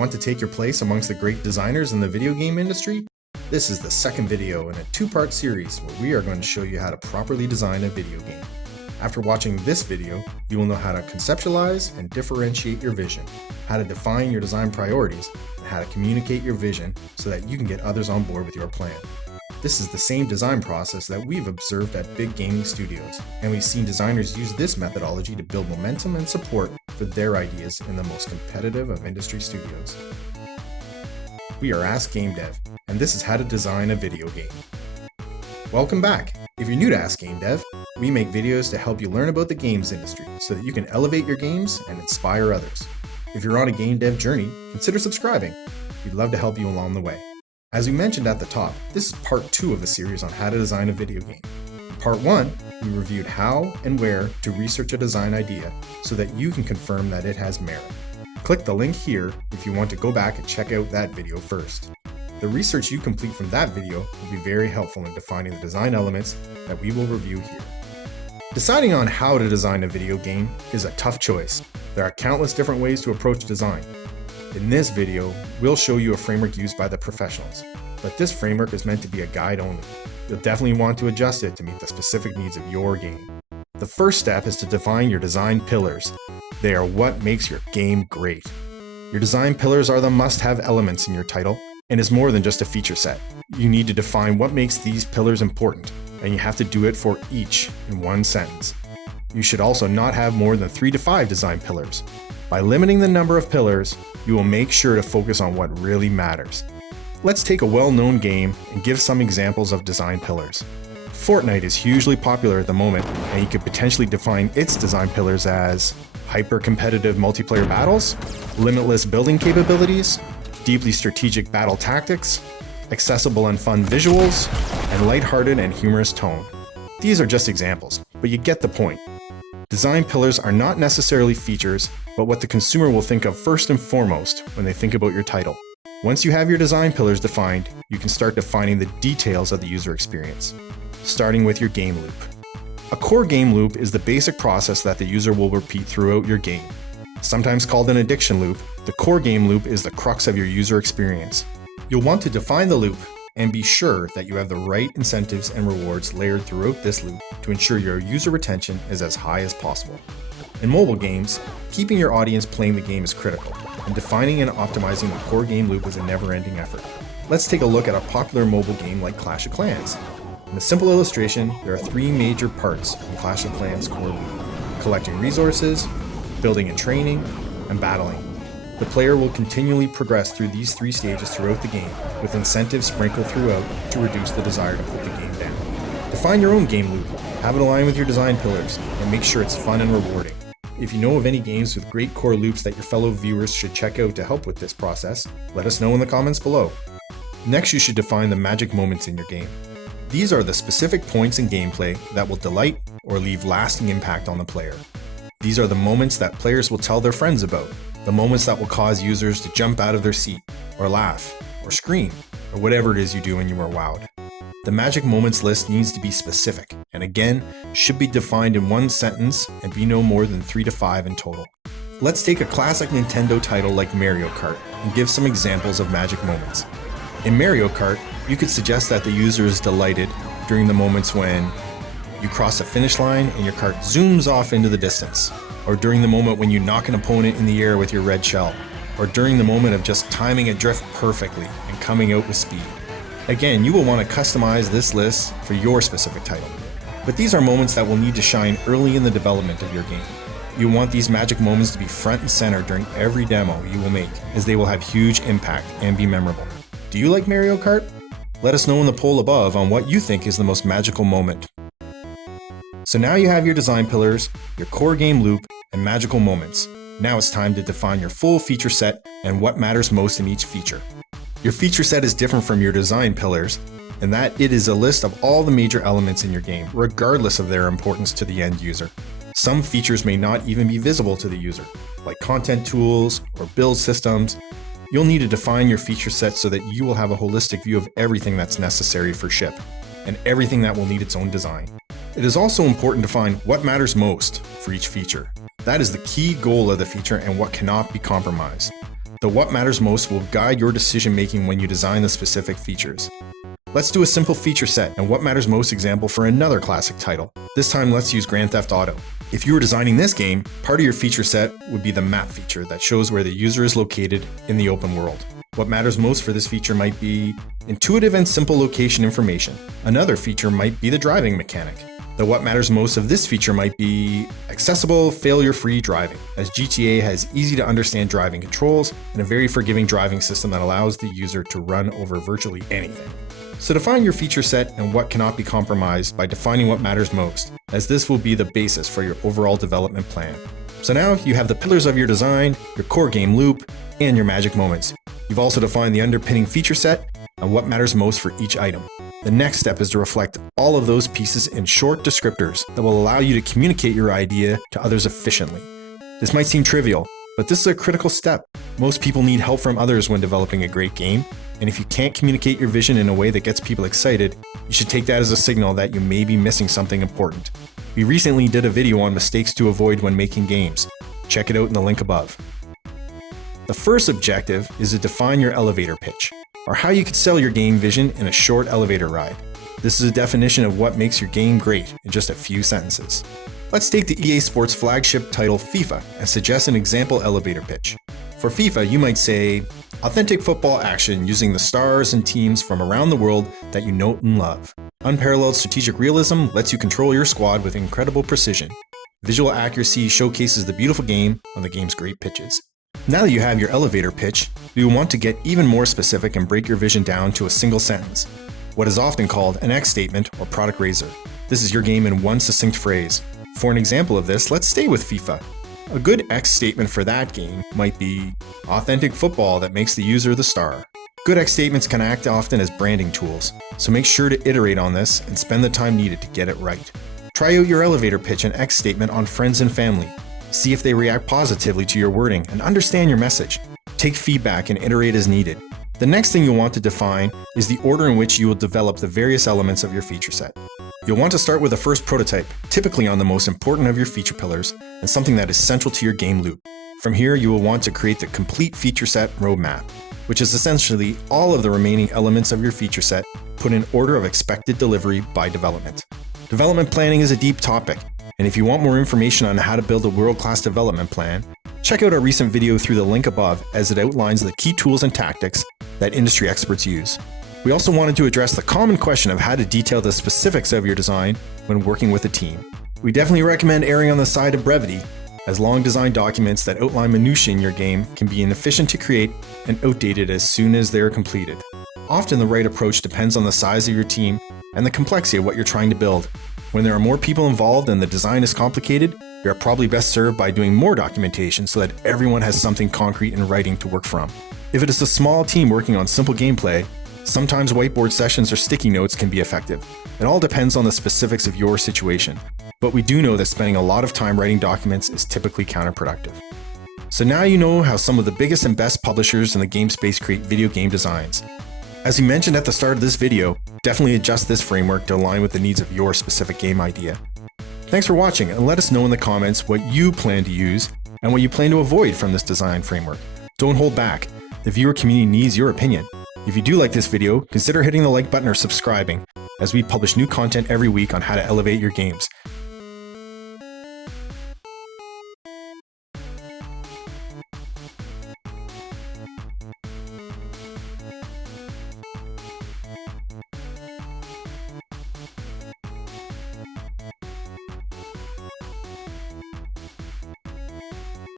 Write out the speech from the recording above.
Want to take your place amongst the great designers in the video game industry? This is the second video in a two-part series where we are going to show you how to properly design a video game. After watching this video, you will know how to conceptualize and differentiate your vision, how to define your design priorities, and how to communicate your vision so that you can get others on board with your plan. This is the same design process that we've observed at big gaming studios, and we've seen designers use this methodology to build momentum and support for their ideas in the most competitive of industry studios. We are Ask Gamedev, and this is how to design a video game. Welcome back! If you're new to Ask Gamedev, we make videos to help you learn about the games industry so that you can elevate your games and inspire others. If you're on a game dev journey, consider subscribing. We'd love to help you along the way. As we mentioned at the top, this is part 2 of the series on how to design a video game. In part 1, we reviewed how and where to research a design idea so that you can confirm that it has merit. Click the link here if you want to go back and check out that video first. The research you complete from that video will be very helpful in defining the design elements that we will review here. Deciding on how to design a video game is a tough choice. There are countless different ways to approach design. In this video, we'll show you a framework used by the professionals, but this framework is meant to be a guide only. You'll definitely want to adjust it to meet the specific needs of your game. The first step is to define your design pillars. They are what makes your game great. Your design pillars are the must-have elements in your title, and is more than just a feature set. You need to define what makes these pillars important, and you have to do it for each in one sentence. You should also not have more than 3 to 5 design pillars. By limiting the number of pillars, you will make sure to focus on what really matters. Let's take a well-known game and give some examples of design pillars. Fortnite is hugely popular at the moment, and you could potentially define its design pillars as hyper-competitive multiplayer battles, limitless building capabilities, deeply strategic battle tactics, accessible and fun visuals, and lighthearted and humorous tone. These are just examples, but you get the point. Design pillars are not necessarily features, but what the consumer will think of first and foremost when they think about your title. Once you have your design pillars defined, you can start defining the details of the user experience, starting with your game loop. A core game loop is the basic process that the user will repeat throughout your game. Sometimes called an addiction loop, the core game loop is the crux of your user experience. You'll want to define the loop and be sure that you have the right incentives and rewards layered throughout this loop to ensure your user retention is as high as possible. In mobile games, keeping your audience playing the game is critical, and defining and optimizing the core game loop is a never-ending effort. Let's take a look at a popular mobile game like Clash of Clans. In a simple illustration, there are 3 major parts in Clash of Clans' core loop: collecting resources, building and training, and battling. The player will continually progress through these 3 stages throughout the game, with incentives sprinkled throughout to reduce the desire to put the game down. Define your own game loop, have it align with your design pillars, and make sure it's fun and rewarding. If you know of any games with great core loops that your fellow viewers should check out to help with this process, let us know in the comments below. Next, you should define the magic moments in your game. These are the specific points in gameplay that will delight or leave lasting impact on the player. These are the moments that players will tell their friends about, the moments that will cause users to jump out of their seat, or laugh, or scream, or whatever it is you do when you are wowed. The magic moments list needs to be specific, and again, should be defined in one sentence and be no more than 3 to 5 in total. Let's take a classic Nintendo title like Mario Kart and give some examples of magic moments. In Mario Kart, you could suggest that the user is delighted during the moments when you cross a finish line and your cart zooms off into the distance, or during the moment when you knock an opponent in the air with your red shell, or during the moment of just timing a drift perfectly and coming out with speed. Again, you will want to customize this list for your specific title. But these are moments that will need to shine early in the development of your game. You want these magic moments to be front and center during every demo you will make, as they will have huge impact and be memorable. Do you like Mario Kart? Let us know in the poll above on what you think is the most magical moment. So now you have your design pillars, your core game loop, and magical moments. Now it's time to define your full feature set and what matters most in each feature. Your feature set is different from your design pillars, in that it is a list of all the major elements in your game, regardless of their importance to the end user. Some features may not even be visible to the user, like content tools or build systems. You'll need to define your feature set so that you will have a holistic view of everything that's necessary for ship, and everything that will need its own design. It is also important to find what matters most for each feature. That is the key goal of the feature and what cannot be compromised. The what matters most will guide your decision making when you design the specific features. Let's do a simple feature set and what matters most example for another classic title. This time let's use Grand Theft Auto. If you were designing this game, part of your feature set would be the map feature that shows where the user is located in the open world. What matters most for this feature might be intuitive and simple location information. Another feature might be the driving mechanic. The what matters most of this feature might be accessible, failure-free driving, as GTA has easy to understand driving controls and a very forgiving driving system that allows the user to run over virtually anything. So define your feature set and what cannot be compromised by defining what matters most, as this will be the basis for your overall development plan. So now you have the pillars of your design, your core game loop, and your magic moments. You've also defined the underpinning feature set and what matters most for each item. The next step is to reflect all of those pieces in short descriptors that will allow you to communicate your idea to others efficiently. This might seem trivial, but this is a critical step. Most people need help from others when developing a great game, and if you can't communicate your vision in a way that gets people excited, you should take that as a signal that you may be missing something important. We recently did a video on mistakes to avoid when making games. Check it out in the link above. The first objective is to define your elevator pitch, or how you could sell your game vision in a short elevator ride. This is a definition of what makes your game great in just a few sentences. Let's take the EA Sports flagship title FIFA and suggest an example elevator pitch. For FIFA, you might say, authentic football action using the stars and teams from around the world that you know and love. Unparalleled strategic realism lets you control your squad with incredible precision. Visual accuracy showcases the beautiful game on the game's great pitches. Now that you have your elevator pitch, you will want to get even more specific and break your vision down to a single sentence, what is often called an X statement or product raiser. This is your game in one succinct phrase. For an example of this, let's stay with FIFA. A good X statement for that game might be authentic football that makes the user the star. Good X statements can act often as branding tools, so make sure to iterate on this and spend the time needed to get it right. Try out your elevator pitch and X statement on friends and family. See if they react positively to your wording and understand your message. Take feedback and iterate as needed. The next thing you'll want to define is the order in which you will develop the various elements of your feature set. You'll want to start with a first prototype, typically on the most important of your feature pillars, and something that is central to your game loop. From here, you will want to create the complete feature set roadmap, which is essentially all of the remaining elements of your feature set put in order of expected delivery by development. Development planning is a deep topic, and if you want more information on how to build a world-class development plan, check out our recent video through the link above as it outlines the key tools and tactics that industry experts use. We also wanted to address the common question of how to detail the specifics of your design when working with a team. We definitely recommend erring on the side of brevity, as long design documents that outline minutiae in your game can be inefficient to create and outdated as soon as they are completed. Often the right approach depends on the size of your team and the complexity of what you're trying to build. When there are more people involved and the design is complicated, you are probably best served by doing more documentation so that everyone has something concrete in writing to work from. If it is a small team working on simple gameplay, sometimes whiteboard sessions or sticky notes can be effective. It all depends on the specifics of your situation. But we do know that spending a lot of time writing documents is typically counterproductive. So now you know how some of the biggest and best publishers in the game space create video game designs. As we mentioned at the start of this video, definitely adjust this framework to align with the needs of your specific game idea. Thanks for watching, and let us know in the comments what you plan to use and what you plan to avoid from this design framework. Don't hold back. The viewer community needs your opinion. If you do like this video, consider hitting the like button or subscribing, as we publish new content every week on how to elevate your games.